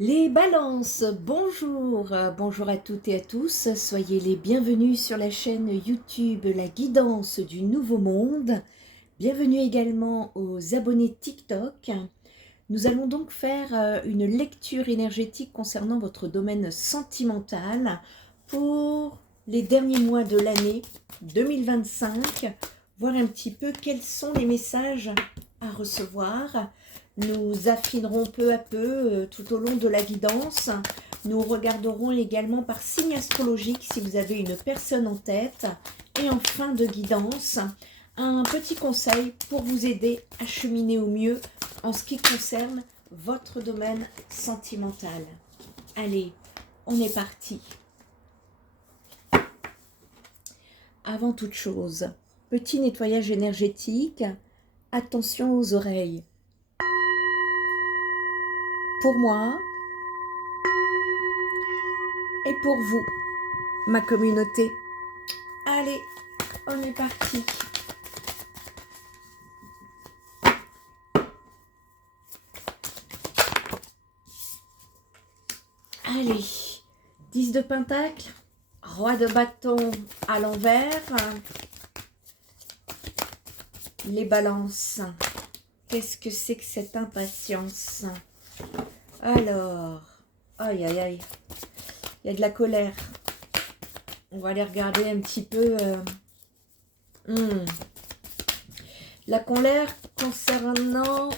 Les balances, bonjour, bonjour à toutes et à tous, soyez les bienvenus sur la chaîne YouTube La Guidance du Nouveau Monde. Bienvenue également aux abonnés TikTok. Nous allons donc faire une lecture énergétique concernant votre domaine sentimental pour les derniers mois de l'année 2025, voir un petit peu quels sont les messages à recevoir. Nous affinerons peu à peu tout au long de la guidance. Nous regarderons également par signe astrologique si vous avez une personne en tête. Et en fin de guidance, un petit conseil pour vous aider à cheminer au mieux en ce qui concerne votre domaine sentimental. Allez, on est parti. Avant toute chose, petit nettoyage énergétique. Attention aux oreilles. Pour moi et pour vous, ma communauté. Allez, on est parti. Allez, 10 de pentacle, roi de bâton à l'envers, les balances. Qu'est-ce que c'est que cette impatience? Alors, aïe aïe aïe, il y a de la colère. On va aller regarder un petit peu. La colère concernant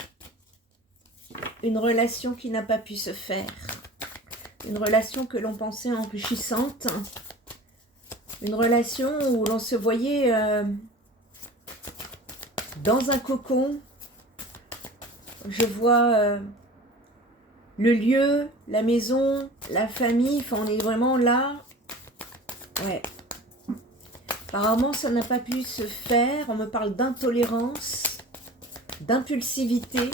une relation qui n'a pas pu se faire. Une relation que l'on pensait enrichissante. Une relation où l'on se voyait dans un cocon. Je vois le lieu, la maison, la famille. Enfin, on est vraiment là. Ouais. Apparemment, ça n'a pas pu se faire. On me parle d'intolérance, d'impulsivité,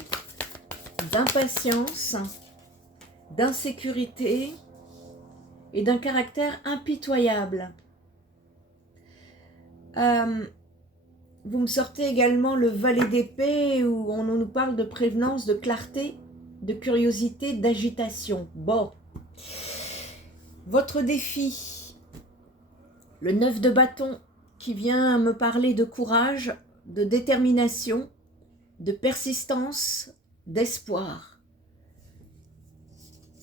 d'impatience, d'insécurité et d'un caractère impitoyable. Vous me sortez également le valet d'épée où on nous parle de prévenance, de clarté, de curiosité, d'agitation. Bon. Votre défi, le 9 de bâton qui vient me parler de courage, de détermination, de persistance, d'espoir.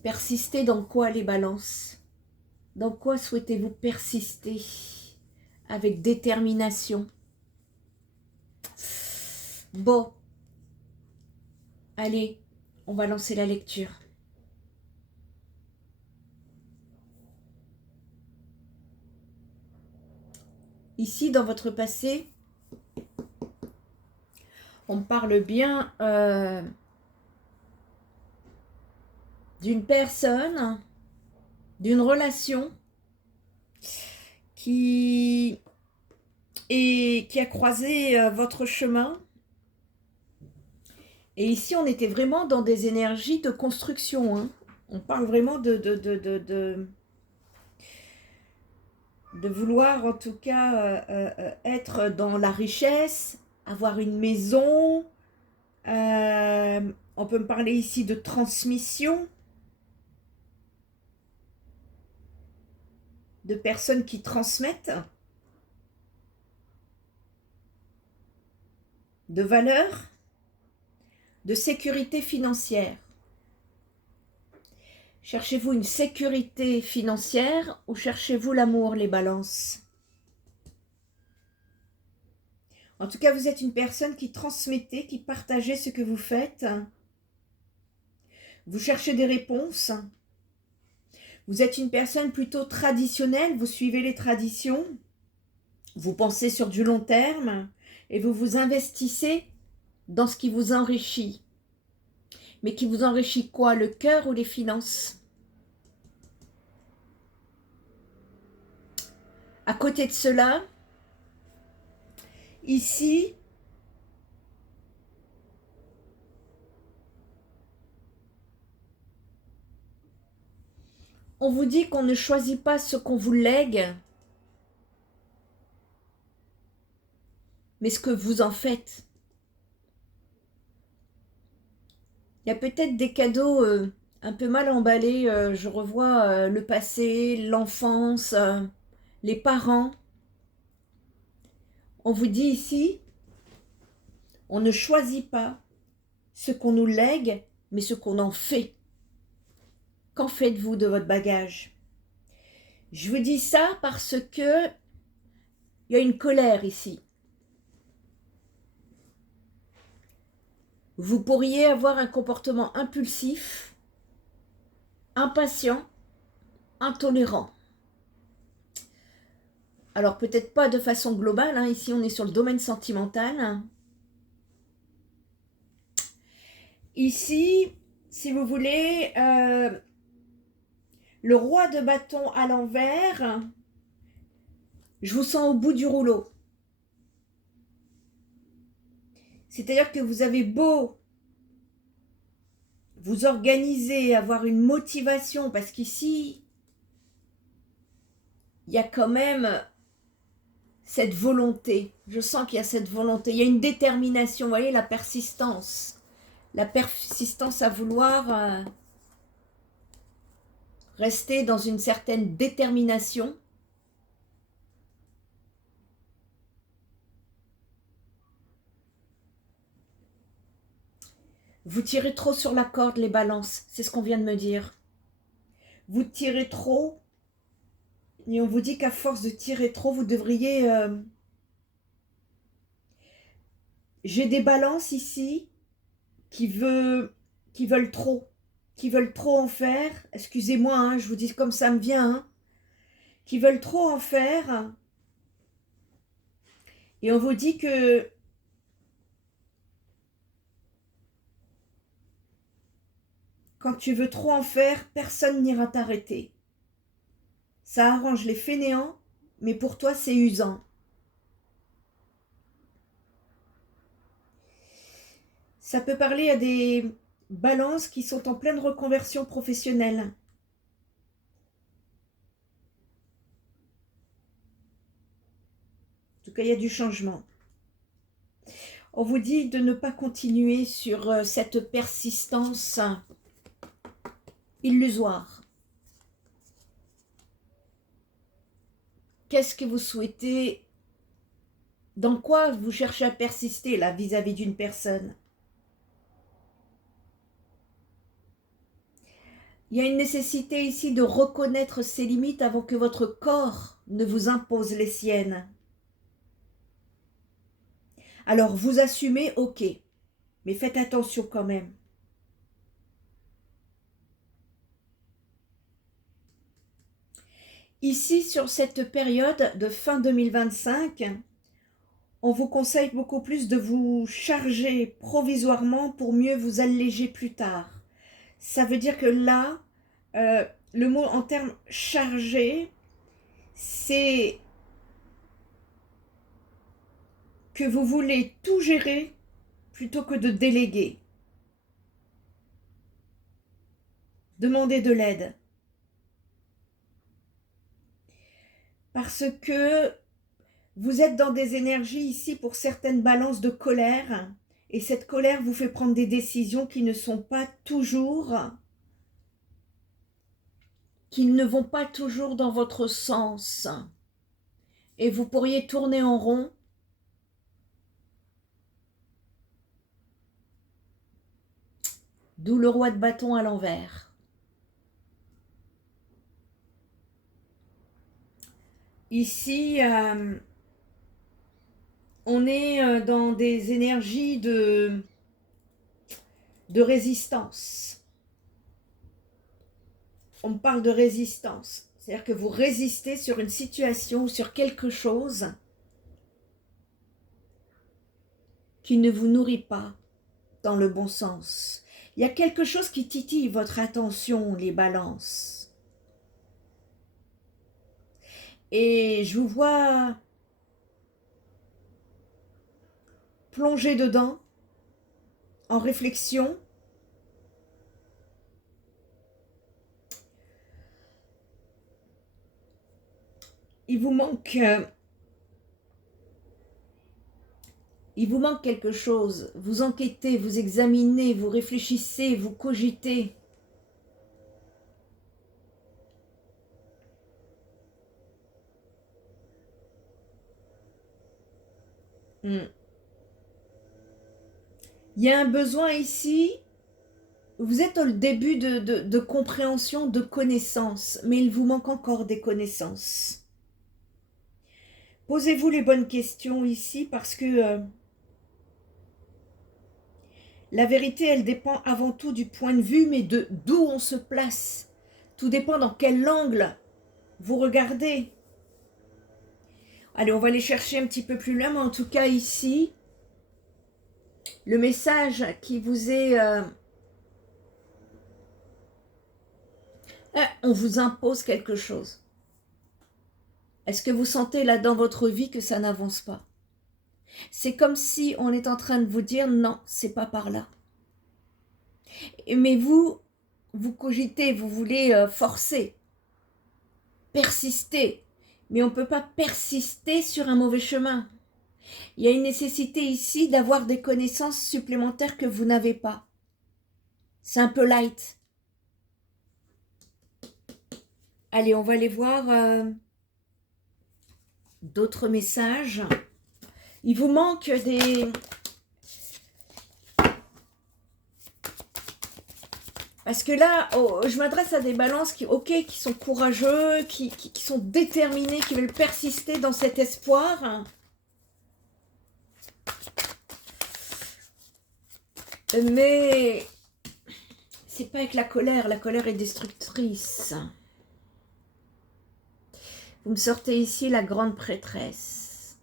Persister dans quoi les balances? Dans quoi souhaitez-vous persister avec détermination? Bon, allez, on va lancer la lecture. Ici, dans votre passé, on parle bien d'une personne, d'une relation qui a croisé votre chemin. Et ici, on était vraiment dans des énergies de construction. Hein. On parle vraiment de vouloir, en tout cas, être dans la richesse, avoir une maison. On peut me parler ici de transmission, de personnes qui transmettent, de valeurs, de sécurité financière. Cherchez-vous une sécurité financière ou cherchez-vous l'amour, les balances? En tout cas, vous êtes une personne qui transmettez, qui partagez ce que vous faites. Vous cherchez des réponses. Vous êtes une personne plutôt traditionnelle, vous suivez les traditions. Vous pensez sur du long terme et vous vous investissez dans ce qui vous enrichit. Mais qui vous enrichit quoi? Le cœur ou les finances? À côté de cela, ici, on vous dit qu'on ne choisit pas ce qu'on vous lègue, mais ce que vous en faites. Il y a peut-être des cadeaux un peu mal emballé. Je revois le passé, l'enfance, les parents. On vous dit ici, on ne choisit pas ce qu'on nous lègue, mais ce qu'on en fait. Qu'en faites-vous de votre bagage? Je vous dis ça parce que il y a une colère ici. Vous pourriez avoir un comportement impulsif, impatient, intolérant. Alors peut-être pas de façon globale, hein, ici on est sur le domaine sentimental. Ici, si vous voulez, le roi de bâton à l'envers, je vous sens au bout du rouleau. C'est-à-dire que vous avez beau vous organiser, avoir une motivation, parce qu'ici, il y a quand même cette volonté. Je sens qu'il y a cette volonté. Il y a une détermination, vous voyez, la persistance. La persistance à vouloir rester dans une certaine détermination. Vous tirez trop sur la corde, les balances. C'est ce qu'on vient de me dire. Vous tirez trop. Et on vous dit qu'à force de tirer trop, vous devriez... J'ai des balances ici qui veulent trop. Qui veulent trop en faire. Excusez-moi, hein, je vous dis comme ça me vient. Hein, qui veulent trop en faire. Et on vous dit que... Quand tu veux trop en faire, personne n'ira t'arrêter. Ça arrange les fainéants, mais pour toi, c'est usant. Ça peut parler à des balances qui sont en pleine reconversion professionnelle. En tout cas, il y a du changement. On vous dit de ne pas continuer sur cette persistance illusoire. Qu'est-ce que vous souhaitez? Dans quoi vous cherchez à persister là vis-à-vis d'une personne? Il y a une nécessité ici de reconnaître ses limites avant que votre corps ne vous impose les siennes. Alors vous assumez, ok, mais faites attention quand même. Ici, sur cette période de fin 2025, on vous conseille beaucoup plus de vous charger provisoirement pour mieux vous alléger plus tard. Ça veut dire que là, le mot en termes chargé, c'est que vous voulez tout gérer plutôt que de déléguer. Demandez de l'aide. Parce que vous êtes dans des énergies ici pour certaines balances de colère. Et cette colère vous fait prendre des décisions qui ne sont pas toujours, qui ne vont pas toujours dans votre sens. Et vous pourriez tourner en rond. D'où le roi de bâton à l'envers. Ici, on est dans des énergies de résistance. On parle de résistance. C'est-à-dire que vous résistez sur une situation ou sur quelque chose qui ne vous nourrit pas dans le bon sens. Il y a quelque chose qui titille votre attention, les balances. Et je vous vois plonger dedans, en réflexion. Il vous manque quelque chose. Vous enquêtez, vous examinez, vous réfléchissez, vous cogitez. Hmm. Il y a un besoin ici, vous êtes au début de compréhension, de connaissance, mais il vous manque encore des connaissances. Posez-vous les bonnes questions ici parce que la vérité, elle dépend avant tout du point de vue, mais de d'où on se place. Tout dépend dans quel angle vous regardez. Allez, on va aller chercher un petit peu plus loin, mais en tout cas ici, le message qui vous est... on vous impose quelque chose. Est-ce que vous sentez là dans votre vie que ça n'avance pas? C'est comme si on est en train de vous dire non, c'est pas par là. Mais vous cogitez, vous voulez forcer, persister. Mais on ne peut pas persister sur un mauvais chemin. Il y a une nécessité ici d'avoir des connaissances supplémentaires que vous n'avez pas. C'est un peu light. Allez, on va aller voir d'autres messages. Il vous manque des... Parce que là, je m'adresse à des balances qui sont courageux, qui sont déterminés, qui veulent persister dans cet espoir. Mais c'est pas avec la colère est destructrice. Vous me sortez ici la grande prêtresse.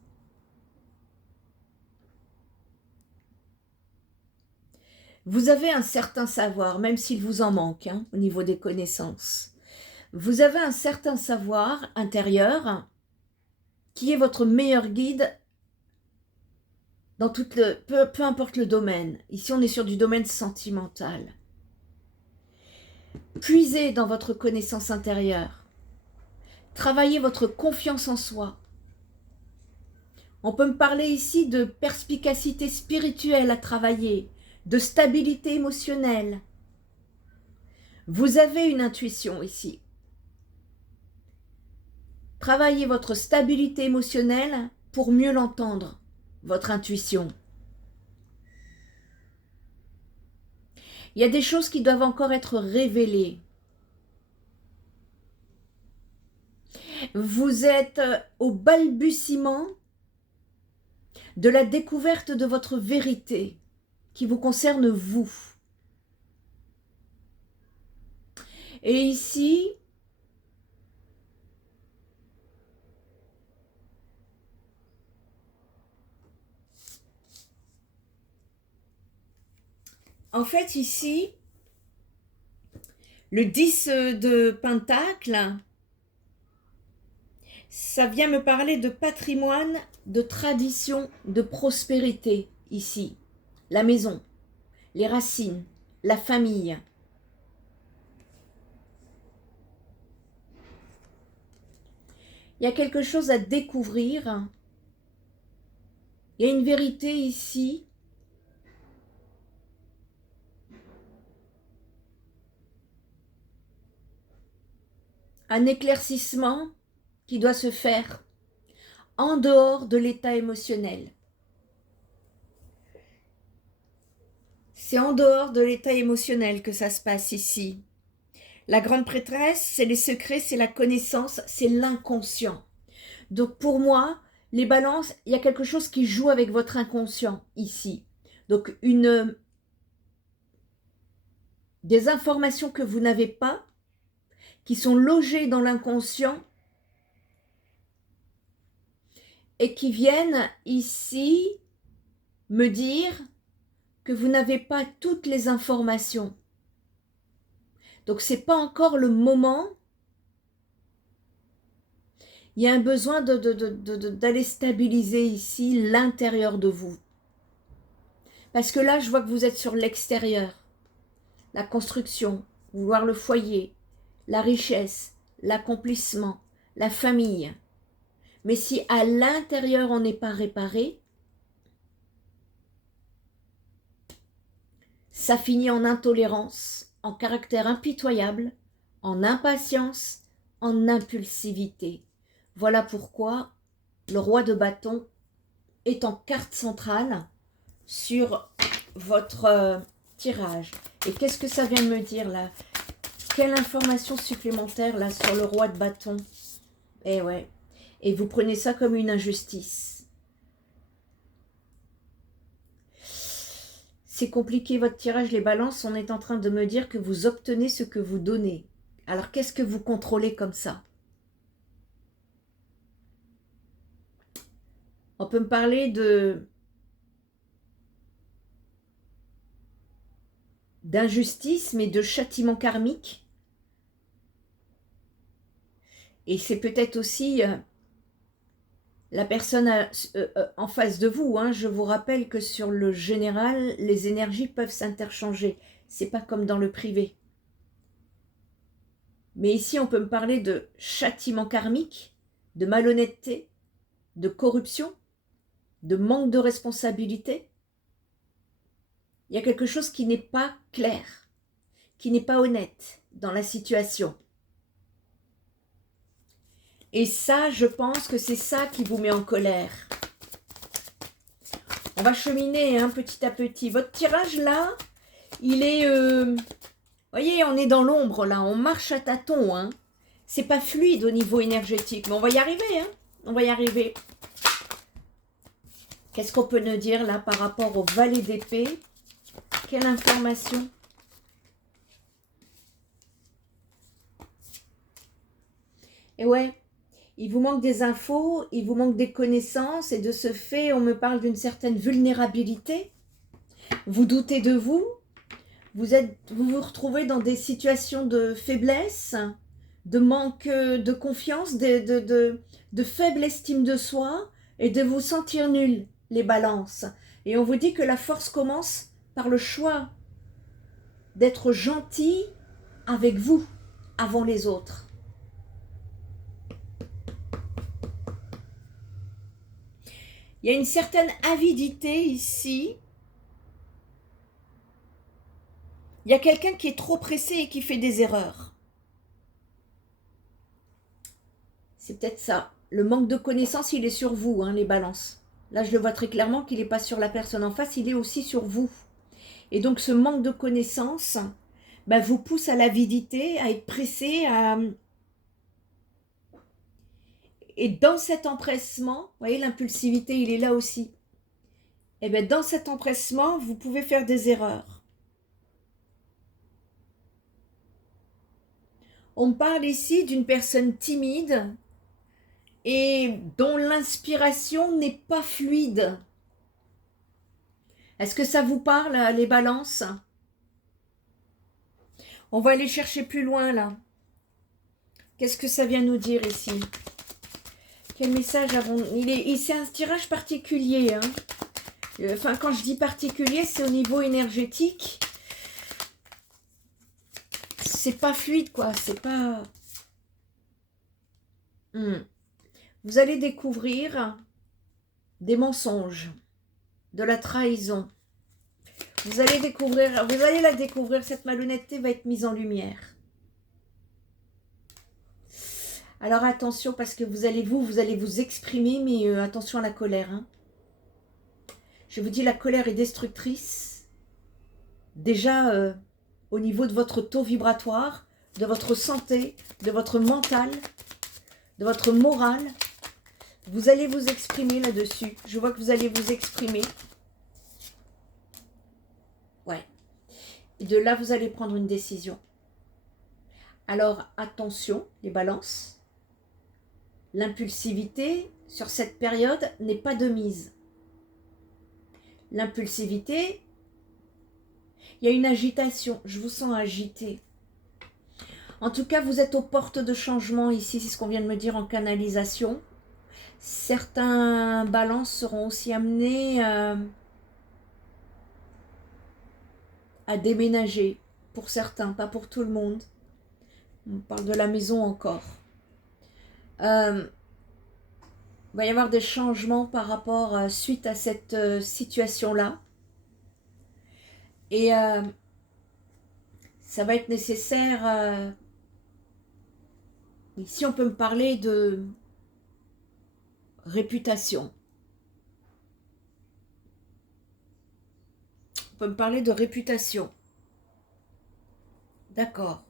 Vous avez un certain savoir, même s'il vous en manque au niveau des connaissances. Vous avez un certain savoir intérieur qui est votre meilleur guide dans peu importe le domaine. Ici, on est sur du domaine sentimental. Puisez dans votre connaissance intérieure. Travaillez votre confiance en soi. On peut me parler ici de perspicacité spirituelle à travailler, de stabilité émotionnelle. Vous avez une intuition ici. Travaillez votre stabilité émotionnelle pour mieux l'entendre, votre intuition. Il y a des choses qui doivent encore être révélées. Vous êtes au balbutiement de la découverte de votre vérité qui vous concerne vous. Et ici, en fait ici, le 10 de Pentacle, ça vient me parler de patrimoine, de tradition, de prospérité ici. La maison, les racines, la famille. Il y a quelque chose à découvrir. Il y a une vérité ici. Un éclaircissement qui doit se faire en dehors de l'état émotionnel. C'est en dehors de l'état émotionnel que ça se passe ici. La grande prêtresse, c'est les secrets, c'est la connaissance, c'est l'inconscient. Donc pour moi, les balances, il y a quelque chose qui joue avec votre inconscient ici. Donc des informations que vous n'avez pas, qui sont logées dans l'inconscient et qui viennent ici me dire que vous n'avez pas toutes les informations. Donc ce n'est pas encore le moment. Il y a un besoin d'aller stabiliser ici l'intérieur de vous. Parce que là, je vois que vous êtes sur l'extérieur. La construction, vouloir le foyer, la richesse, l'accomplissement, la famille. Mais si à l'intérieur, on n'est pas réparé, ça finit en intolérance, en caractère impitoyable, en impatience, en impulsivité. Voilà pourquoi le roi de bâton est en carte centrale sur votre tirage. Et qu'est-ce que ça vient de me dire là? Quelle information supplémentaire là sur le roi de bâton? Eh ouais. Et vous prenez ça comme une injustice. C'est compliqué votre tirage, les balances. On est en train de me dire que vous obtenez ce que vous donnez. Alors qu'est-ce que vous contrôlez comme ça? On peut me parler d'injustice, mais de châtiment karmique. Et c'est peut-être aussi la personne en face de vous. Hein. Je vous rappelle que sur le général, les énergies peuvent s'interchanger. C'est pas comme dans le privé. Mais ici, on peut me parler de châtiment karmique, de malhonnêteté, de corruption, de manque de responsabilité. Il y a quelque chose qui n'est pas clair, qui n'est pas honnête dans la situation. Et ça, je pense que c'est ça qui vous met en colère. On va cheminer hein, petit à petit. Votre tirage là, il est... voyez, on est dans l'ombre là, on marche à tâtons. Hein. C'est pas fluide au niveau énergétique, mais on va y arriver. Hein. On va y arriver. Qu'est-ce qu'on peut nous dire là par rapport au valet d'épée? Quelle information? Et ouais, il vous manque des infos, il vous manque des connaissances et de ce fait, on me parle d'une certaine vulnérabilité. Vous doutez de vous, vous vous retrouvez dans des situations de faiblesse, de manque de confiance, de faible estime de soi et de vous sentir nul, les balances. Et on vous dit que la force commence par le choix d'être gentil avec vous avant les autres. Il y a une certaine avidité ici. Il y a quelqu'un qui est trop pressé et qui fait des erreurs. C'est peut-être ça. Le manque de connaissance, il est sur vous, hein, les balances. Là, je le vois très clairement qu'il n'est pas sur la personne en face, il est aussi sur vous. Et donc, ce manque de connaissance vous pousse à l'avidité, à être pressé, Et dans cet empressement, vous voyez, l'impulsivité, il est là aussi. Et bien, dans cet empressement, vous pouvez faire des erreurs. On parle ici d'une personne timide et dont l'inspiration n'est pas fluide. Est-ce que ça vous parle, les balances? On va aller chercher plus loin, là. Qu'est-ce que ça vient nous dire ici? Quel message avons-nous? C'est un tirage particulier. Hein. Enfin, quand je dis particulier, c'est au niveau énergétique. C'est pas fluide, quoi. C'est pas... Vous allez découvrir des mensonges, de la trahison. Vous allez la découvrir, cette malhonnêteté va être mise en lumière. Alors attention, parce que vous allez vous exprimer, mais attention à la colère. Hein. Je vous dis, la colère est destructrice. Déjà, au niveau de votre taux vibratoire, de votre santé, de votre mental, de votre morale. Vous allez vous exprimer là-dessus. Je vois que vous allez vous exprimer. Ouais. Et de là, vous allez prendre une décision. Alors, attention, les balances. L'impulsivité, sur cette période, n'est pas de mise. L'impulsivité, il y a une agitation. Je vous sens agité. En tout cas, vous êtes aux portes de changement ici, c'est ce qu'on vient de me dire en canalisation. Certains balances seront aussi amenés à déménager. Pour certains, pas pour tout le monde. On parle de la maison encore. Il va y avoir des changements par rapport suite à cette situation-là. Et ça va être nécessaire. Ici, on peut me parler de réputation. peut me parler de réputation. D'accord.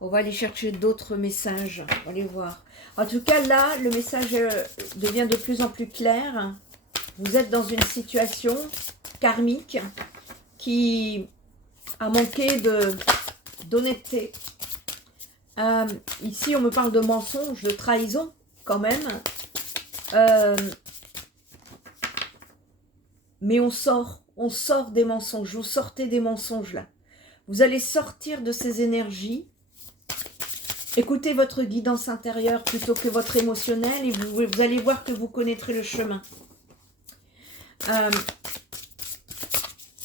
On va aller chercher d'autres messages. On va aller voir. En tout cas, là, le message devient de plus en plus clair. Vous êtes dans une situation karmique qui a manqué d'honnêteté. Ici, on me parle de mensonge, de trahison, quand même. Mais on sort des mensonges. Vous sortez des mensonges, là. Vous allez sortir de ces énergies. Écoutez votre guidance intérieure plutôt que votre émotionnel et vous allez voir que vous connaîtrez le chemin.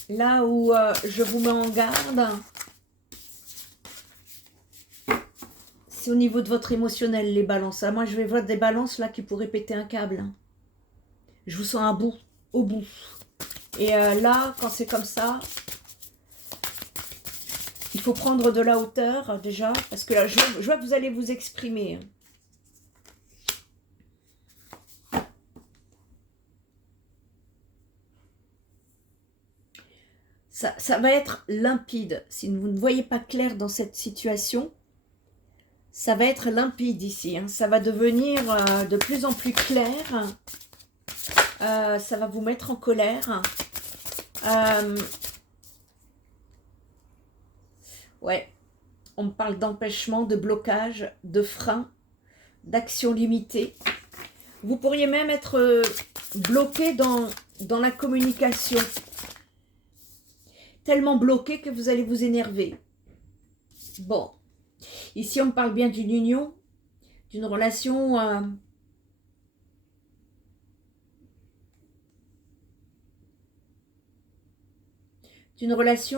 Là où je vous mets en garde, c'est au niveau de votre émotionnel, les balances. Moi, je vais voir des balances là qui pourraient péter un câble. Je vous sens au bout. Et là, quand c'est comme ça, il faut prendre de la hauteur déjà, parce que là, je vois que vous allez vous exprimer. Ça va être limpide. Si vous ne voyez pas clair dans cette situation, ça va être limpide ici. Ça va devenir de plus en plus clair. Ça va vous mettre en colère. Ouais, on me parle d'empêchement, de blocage, de frein, d'action limitée. Vous pourriez même être bloqué dans la communication. Tellement bloqué que vous allez vous énerver. Bon, ici on me parle bien d'une union, d'une relation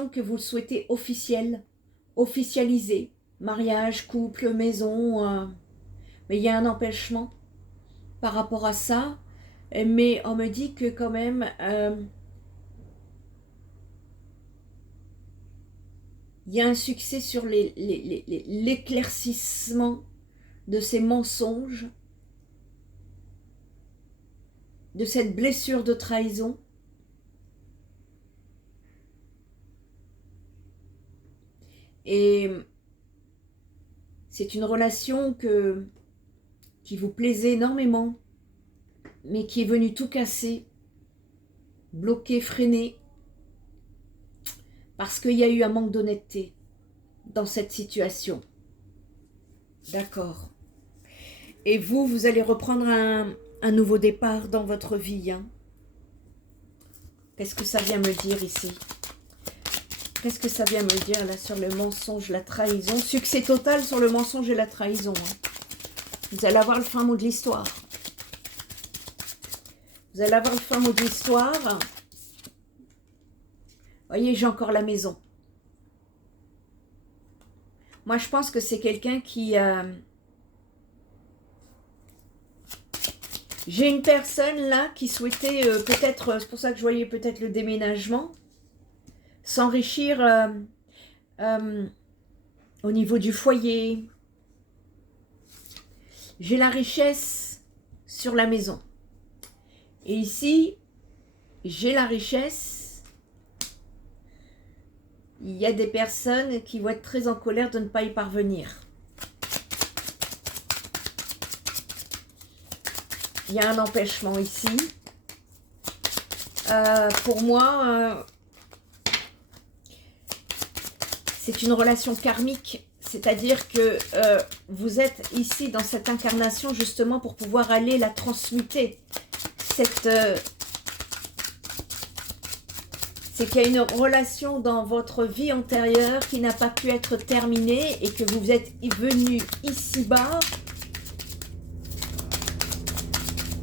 que vous souhaitez officielle, officialisée, mariage, couple, maison, mais il y a un empêchement par rapport à ça, mais on me dit que quand même il y a un succès sur l'éclaircissement de ces mensonges, de cette blessure de trahison. Et c'est une relation qui vous plaisait énormément, mais qui est venue tout casser, bloquer, freiner, parce qu'il y a eu un manque d'honnêteté dans cette situation. D'accord. Et vous allez reprendre un nouveau départ dans votre vie. Qu'est-ce que ça vient me dire ici? Qu'est-ce que ça vient me dire là sur le mensonge, la trahison? Succès total sur le mensonge et la trahison. Vous allez avoir le fin mot de l'histoire. Vous allez avoir le fin mot de l'histoire. Voyez, j'ai encore la maison. Moi, je pense que c'est quelqu'un qui... J'ai une personne là qui souhaitait peut-être, c'est pour ça que je voyais peut-être le déménagement, s'enrichir au niveau du foyer. J'ai la richesse sur la maison. Et ici, j'ai la richesse. Il y a des personnes qui vont être très en colère de ne pas y parvenir. Il y a un empêchement ici. Pour moi, c'est une relation karmique. C'est-à-dire que vous êtes ici dans cette incarnation justement pour pouvoir aller la transmuter. C'est qu'il y a une relation dans votre vie antérieure qui n'a pas pu être terminée et que vous êtes venu ici-bas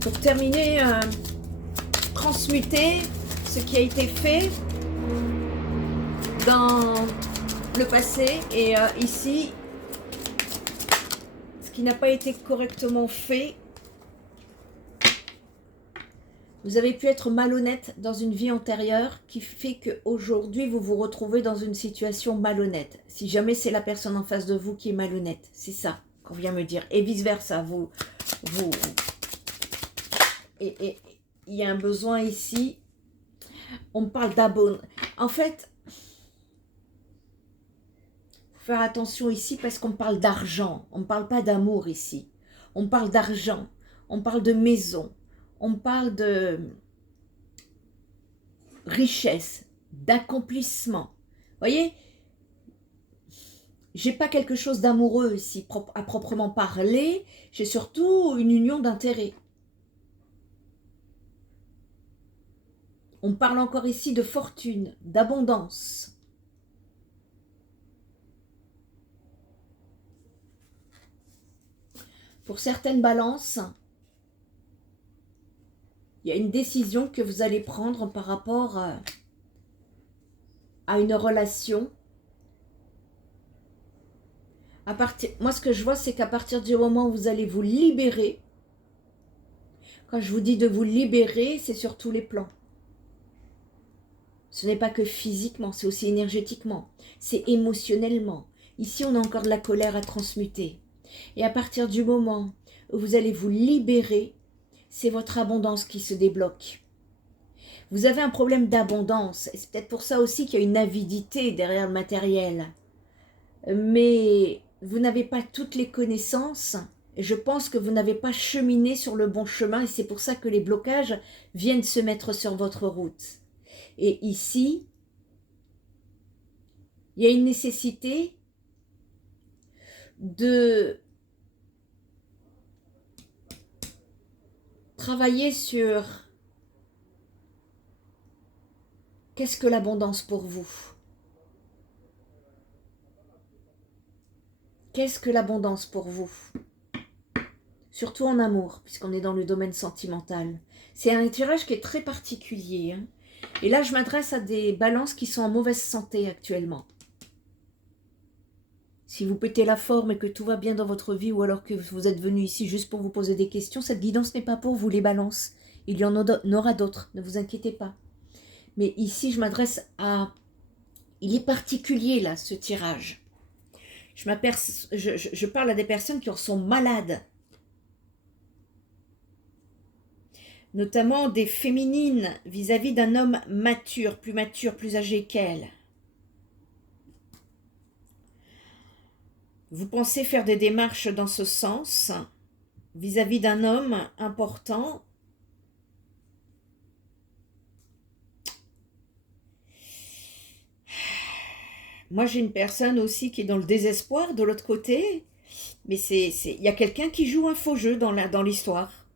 pour terminer, transmuter ce qui a été fait dans le passé et ici, ce qui n'a pas été correctement fait. Vous avez pu être malhonnête dans une vie antérieure qui fait qu'aujourd'hui, vous vous retrouvez dans une situation malhonnête. Si jamais c'est la personne en face de vous qui est malhonnête, c'est ça qu'on vient me dire. Et vice-versa, et il y a un besoin ici On parle d'abondance. En fait, faut faire attention ici parce qu'on parle d'argent. On ne parle pas d'amour ici. On parle d'argent. On parle de maison. On parle de richesse, d'accomplissement. Vous voyez, j'ai pas quelque chose d'amoureux ici à proprement parler. J'ai surtout une union d'intérêts. On parle encore ici de fortune, d'abondance. Pour certaines balances, il y a une décision que vous allez prendre par rapport à une relation. Moi, ce que je vois, c'est qu'à partir du moment où vous allez vous libérer, quand je vous dis de vous libérer, c'est sur tous les plans. Ce n'est pas que physiquement, c'est aussi énergétiquement, c'est émotionnellement. Ici, on a encore de la colère à transmuter. Et à partir du moment où vous allez vous libérer, c'est votre abondance qui se débloque. Vous avez un problème d'abondance, et c'est peut-être pour ça aussi qu'il y a une avidité derrière le matériel. Mais vous n'avez pas toutes les connaissances, et je pense que vous n'avez pas cheminé sur le bon chemin, et c'est pour ça que les blocages viennent se mettre sur votre route. Et ici, il y a une nécessité de travailler sur qu'est-ce que l'abondance pour vous? Qu'est-ce que l'abondance pour vous? Surtout en amour, puisqu'on est dans le domaine sentimental. C'est un tirage qui est très particulier. Hein. Et là, je m'adresse à des balances qui sont en mauvaise santé actuellement. Si vous pétez la forme et que tout va bien dans votre vie, ou alors que vous êtes venu ici juste pour vous poser des questions, cette guidance n'est pas pour vous, les balances. Il y en aura d'autres, ne vous inquiétez pas. Mais ici, je m'adresse à... Il est particulier, là, ce tirage. Je parle à des personnes qui en sont malades. Notamment des féminines vis-à-vis d'un homme mature, plus âgé qu'elle. Vous pensez faire des démarches dans ce sens vis-à-vis d'un homme important. Moi, j'ai une personne aussi qui est dans le désespoir de l'autre côté, mais il y a quelqu'un qui joue un faux jeu dans l'histoire.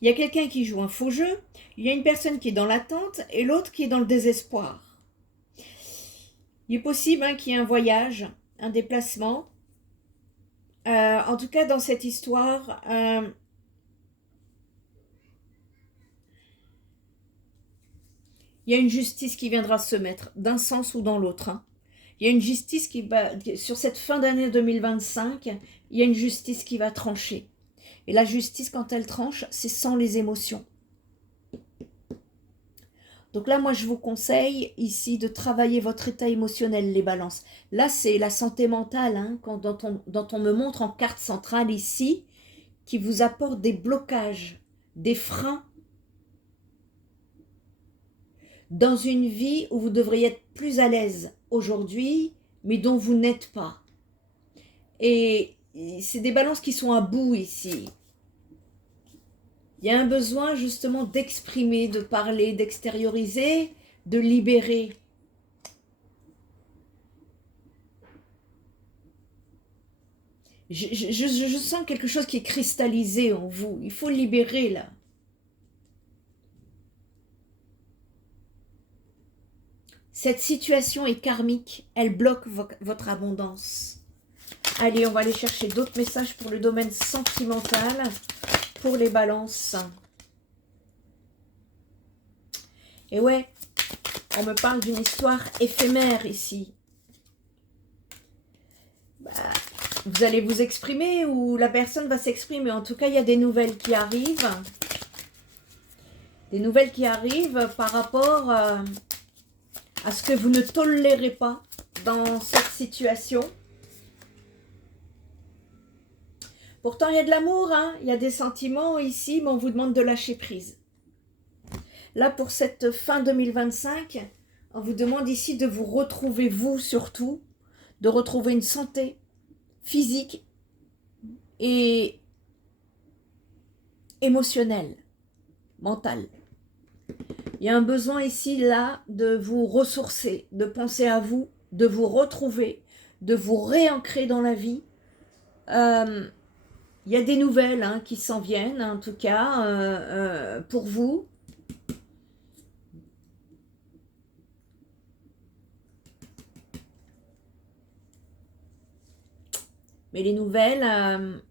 Il y a quelqu'un qui joue un faux jeu, il y a une personne qui est dans l'attente et l'autre qui est dans le désespoir. Il est possible qu'il y ait un voyage, un déplacement. En tout cas, dans cette histoire, il y a une justice qui viendra se mettre d'un sens ou dans l'autre. Hein. Il y a une justice qui va, sur cette fin d'année 2025, il y a une justice qui va trancher. Et la justice, quand elle tranche, c'est sans les émotions. Donc là, moi, je vous conseille ici de travailler votre état émotionnel, les balances. Là, c'est la santé mentale, hein, dont on me montre en carte centrale ici, qui vous apporte des blocages, des freins dans une vie où vous devriez être plus à l'aise aujourd'hui, mais dont vous n'êtes pas. Et c'est des balances qui sont à bout ici. Il y a un besoin justement d'exprimer, de parler, d'extérioriser, de libérer. Je sens quelque chose qui est cristallisé en vous. Il faut libérer là. Cette situation est karmique. Elle bloque votre abondance. Allez, on va aller chercher d'autres messages pour le domaine sentimental, pour les balances. Et ouais, on me parle d'une histoire éphémère ici. Vous allez vous exprimer ou la personne va s'exprimer. En tout cas, il y a des nouvelles qui arrivent. Des nouvelles qui arrivent par rapport à ce que vous ne tolérez pas dans cette situation. Pourtant, il y a de l'amour, hein, il y a des sentiments ici, mais on vous demande de lâcher prise. Là, pour cette fin 2025, on vous demande ici de vous retrouver, vous surtout, de retrouver une santé physique et émotionnelle, mentale. Il y a un besoin ici, là, de vous ressourcer, de penser à vous, de vous retrouver, de vous réancrer dans la vie. Il y a des nouvelles hein, qui s'en viennent, en tout cas, pour vous. Mais les nouvelles,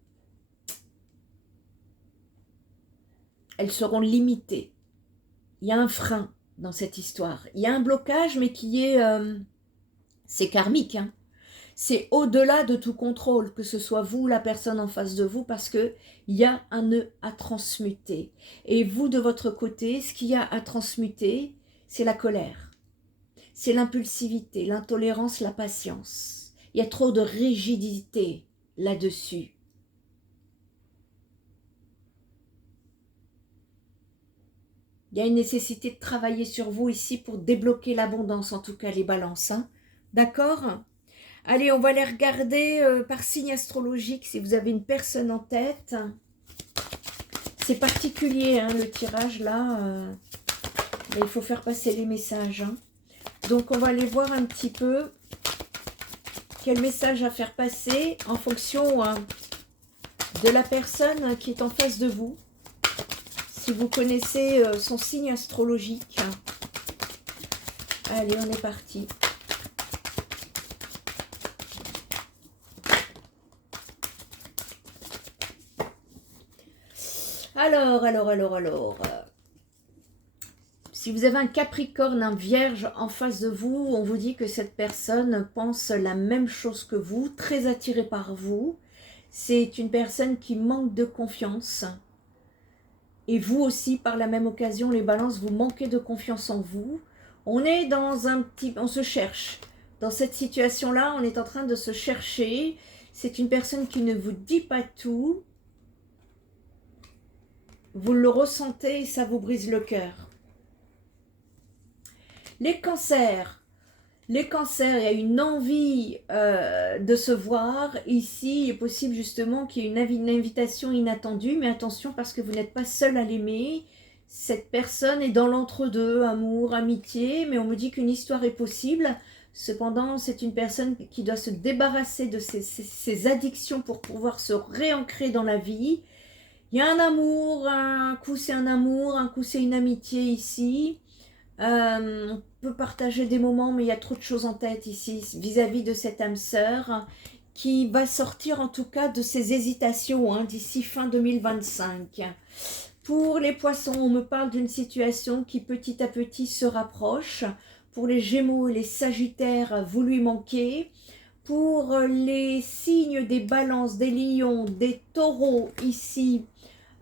elles seront limitées. Il y a un frein dans cette histoire. Il y a un blocage, mais qui est... c'est karmique, hein. C'est au-delà de tout contrôle, que ce soit vous ou la personne en face de vous, parce qu'il y a un nœud à transmuter. Et vous, de votre côté, ce qu'il y a à transmuter, c'est la colère. C'est l'impulsivité, l'intolérance, la patience. Il y a trop de rigidité là-dessus. Il y a une nécessité de travailler sur vous ici pour débloquer l'abondance, en tout cas les balances. Hein. D'accord ? Allez, on va les regarder par signe astrologique si vous avez une personne en tête. C'est particulier, hein, le tirage là. Mais il faut faire passer les messages. Hein. Donc, on va aller voir un petit peu quel message à faire passer en fonction de la personne qui est en face de vous. Si vous connaissez son signe astrologique. Allez, on est parti. Alors. Si vous avez un Capricorne, un Vierge en face de vous, on vous dit que cette personne pense la même chose que vous, très attirée par vous. C'est une personne qui manque de confiance. Et vous aussi, par la même occasion, les balances, vous manquez de confiance en vous. On est dans on se cherche. Dans cette situation-là, on est en train de se chercher. C'est une personne qui ne vous dit pas tout. Vous le ressentez et ça vous brise le cœur. Les cancers, il y a une envie de se voir. Ici, il est possible justement qu'il y ait une invitation inattendue, mais attention parce que vous n'êtes pas seul à l'aimer. Cette personne est dans l'entre-deux, amour, amitié, mais on me dit qu'une histoire est possible. Cependant, c'est une personne qui doit se débarrasser de ses addictions pour pouvoir se réancrer dans la vie. Il y a un amour, un coup c'est un amour, un coup c'est une amitié ici. On peut partager des moments, mais il y a trop de choses en tête ici vis-à-vis de cette âme sœur qui va sortir en tout cas de ses hésitations hein, d'ici fin 2025. Pour les poissons, on me parle d'une situation qui petit à petit se rapproche. Pour les gémeaux et les sagittaires, vous lui manquez. Pour les signes des balances, des lions, des taureaux ici,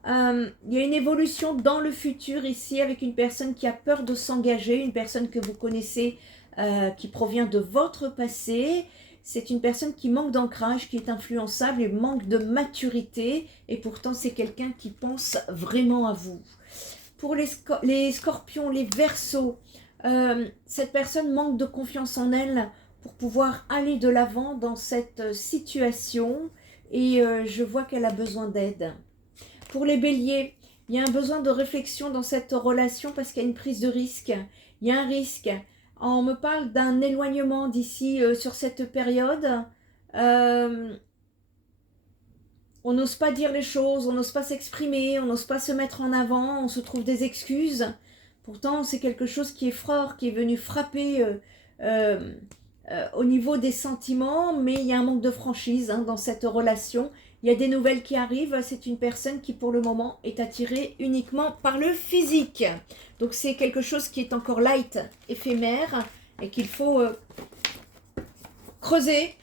il y a une évolution dans le futur ici avec une personne qui a peur de s'engager, une personne que vous connaissez qui provient de votre passé. C'est une personne qui manque d'ancrage, qui est influençable et manque de maturité. Et pourtant, c'est quelqu'un qui pense vraiment à vous. Pour les scorpions, les verseaux, cette personne manque de confiance en elle pour pouvoir aller de l'avant dans cette situation. Et je vois qu'elle a besoin d'aide. Pour les béliers, il y a un besoin de réflexion dans cette relation parce qu'il y a une prise de risque. Il y a un risque. On me parle d'un éloignement d'ici sur cette période. On n'ose pas dire les choses, on n'ose pas s'exprimer, on n'ose pas se mettre en avant, on se trouve des excuses. Pourtant, c'est quelque chose qui est fort, qui est venu frapper au niveau des sentiments, mais il y a un manque de franchise hein, dans cette relation. Il y a des nouvelles qui arrivent, c'est une personne qui pour le moment est attirée uniquement par le physique. Donc c'est quelque chose qui est encore light, éphémère, et qu'il faut creuser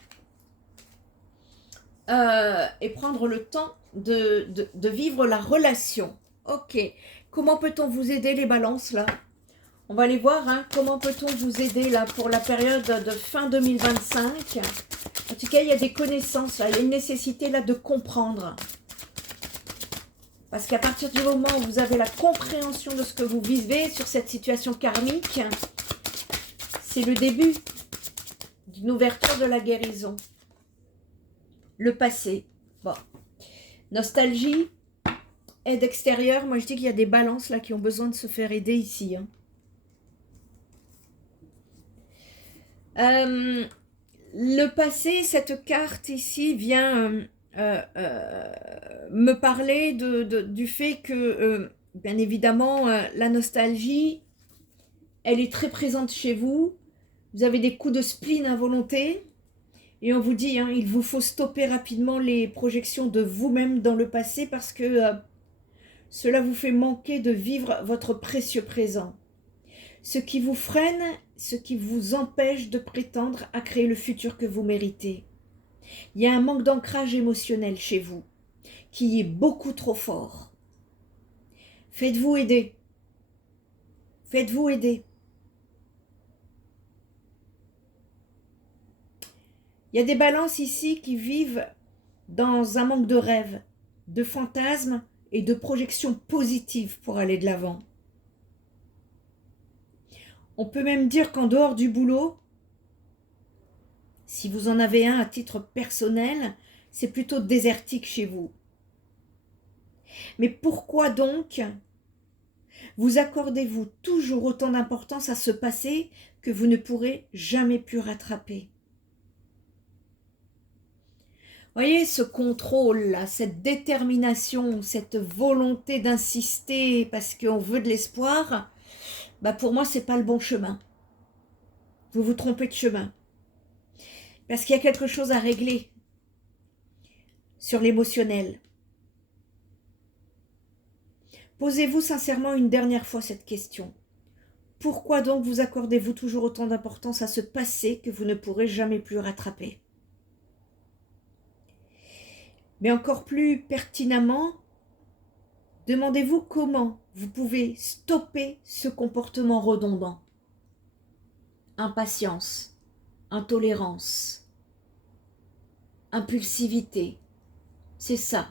et prendre le temps de vivre la relation. Ok, comment peut-on vous aider les balances là? On va aller voir, hein, comment peut-on vous aider là pour la période de fin 2025. En tout cas, il y a des connaissances, là, il y a une nécessité là de comprendre. Parce qu'à partir du moment où vous avez la compréhension de ce que vous vivez sur cette situation karmique, c'est le début d'une ouverture de la guérison. Le passé. Bon. Nostalgie, aide extérieure. Moi, je dis qu'il y a des balances là qui ont besoin de se faire aider ici. Le passé, cette carte ici vient me parler du fait que, bien évidemment, la nostalgie, elle est très présente chez vous. Vous avez des coups de spleen à volonté. Et on vous dit, il vous faut stopper rapidement les projections de vous-même dans le passé parce que cela vous fait manquer de vivre votre précieux présent. Ce qui vous freine, ce qui vous empêche de prétendre à créer le futur que vous méritez. Il y a un manque d'ancrage émotionnel chez vous qui est beaucoup trop fort. Faites-vous aider. Faites-vous aider. Il y a des balances ici qui vivent dans un manque de rêves, de fantasmes et de projections positives pour aller de l'avant. On peut même dire qu'en dehors du boulot, si vous en avez un à titre personnel, c'est plutôt désertique chez vous. Mais pourquoi donc vous accordez-vous toujours autant d'importance à ce passé que vous ne pourrez jamais plus rattraper? Voyez ce contrôle-là, cette détermination, cette volonté d'insister parce qu'on veut de l'espoir, pour moi, ce n'est pas le bon chemin. Vous vous trompez de chemin. Parce qu'il y a quelque chose à régler sur l'émotionnel. Posez-vous sincèrement une dernière fois cette question. Pourquoi donc vous accordez-vous toujours autant d'importance à ce passé que vous ne pourrez jamais plus rattraper? Mais encore plus pertinemment, demandez-vous comment vous pouvez stopper ce comportement redondant. Impatience, intolérance, impulsivité, c'est ça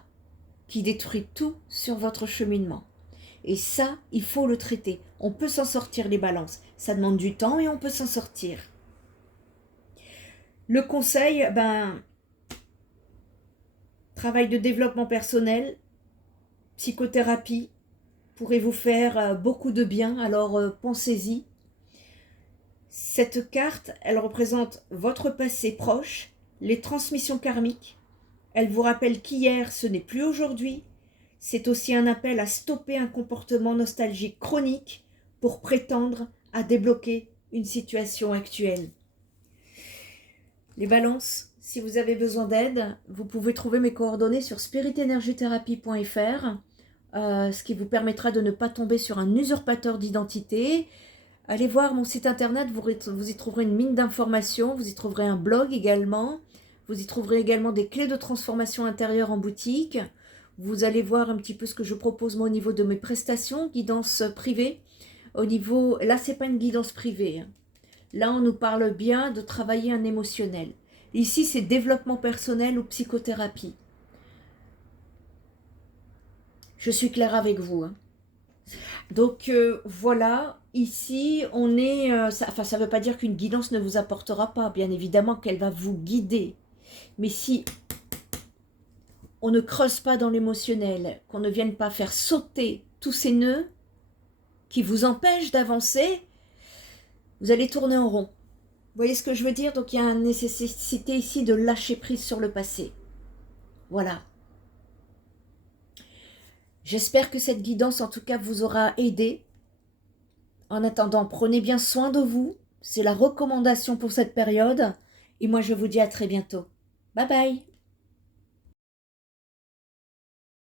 qui détruit tout sur votre cheminement. Et ça, il faut le traiter. On peut s'en sortir, les balances. Ça demande du temps et on peut s'en sortir. Le conseil, travail de développement personnel, psychothérapie, pourrait vous faire beaucoup de bien, alors pensez-y. Cette carte, elle représente votre passé proche, les transmissions karmiques. Elle vous rappelle qu'hier, ce n'est plus aujourd'hui. C'est aussi un appel à stopper un comportement nostalgique chronique pour prétendre à débloquer une situation actuelle. Les balances, si vous avez besoin d'aide, vous pouvez trouver mes coordonnées sur spiritenergithérapie.fr, ce qui vous permettra de ne pas tomber sur un usurpateur d'identité. Allez voir mon site internet, vous y trouverez une mine d'informations, vous y trouverez un blog également, vous y trouverez également des clés de transformation intérieure en boutique. Vous allez voir un petit peu ce que je propose moi au niveau de mes prestations, guidance privée. Là, c'est pas une guidance privée. Là, on nous parle bien de travailler un émotionnel. Ici, c'est développement personnel ou psychothérapie. Je suis claire avec vous. Donc, voilà. Ici, on est... ça ne veut pas dire qu'une guidance ne vous apportera pas. Bien évidemment qu'elle va vous guider. Mais si on ne creuse pas dans l'émotionnel, qu'on ne vienne pas faire sauter tous ces nœuds qui vous empêchent d'avancer, vous allez tourner en rond. Vous voyez ce que je veux dire? Donc il y a une nécessité ici de lâcher prise sur le passé. Voilà. J'espère que cette guidance en tout cas vous aura aidé. En attendant, prenez bien soin de vous. C'est la recommandation pour cette période. Et moi je vous dis à très bientôt. Bye bye.